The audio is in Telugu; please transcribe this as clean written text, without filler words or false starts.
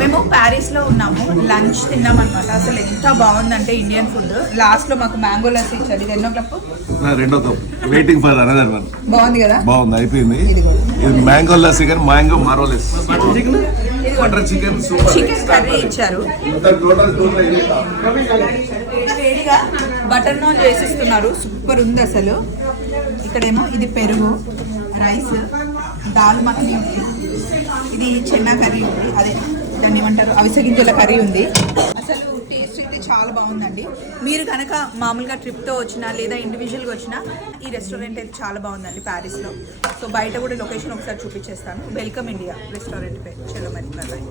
మేము ప్యారిస్లో ఉన్నాము, లంచ్ తిన్నాం అనమాట. అసలు ఎంత బాగుందంటే ఇండియన్ ఫుడ్. లాస్ట్లో మాకు మ్యాంగో లస్సీ ఇచ్చారు. ఇది ఎన్నో కప్పు? రెండో cup. Waiting for another one. బాగుంది కదా? బాగుంది, అయిపోయింది. ఇది మ్యాంగో లస్సీ కానీ mango మారోలెస్. Butter chicken chicken curry ఇచ్చారు. వేడిగా బటర్ నాన్ చేసిస్తున్నారు, సూపర్ ఉంది అసలు. ఇక్కడేమో ఇది పెరుగు, రైస్, దాల్ మఖని ఉంది. ఇది చెన్నా కర్రీ ఉంది, అదే దాన్ని ఏమంటారు, అవిసె గింజల కర్రీ ఉంది. అసలు టేస్ట్ అయితే చాలా బాగుందండి. మీరు కనుక మామూలుగా ట్రిప్తో వచ్చినా లేదా ఇండివిజువల్గా వచ్చినా ఈ రెస్టారెంట్ అయితే చాలా బాగుందండి ప్యారిస్లో. సో బయట కూడా లొకేషన్ ఒకసారి చూపించేస్తాను. వెల్కమ్ ఇండియా రెస్టారెంట్ పేరు. చలో మరి బాయ్.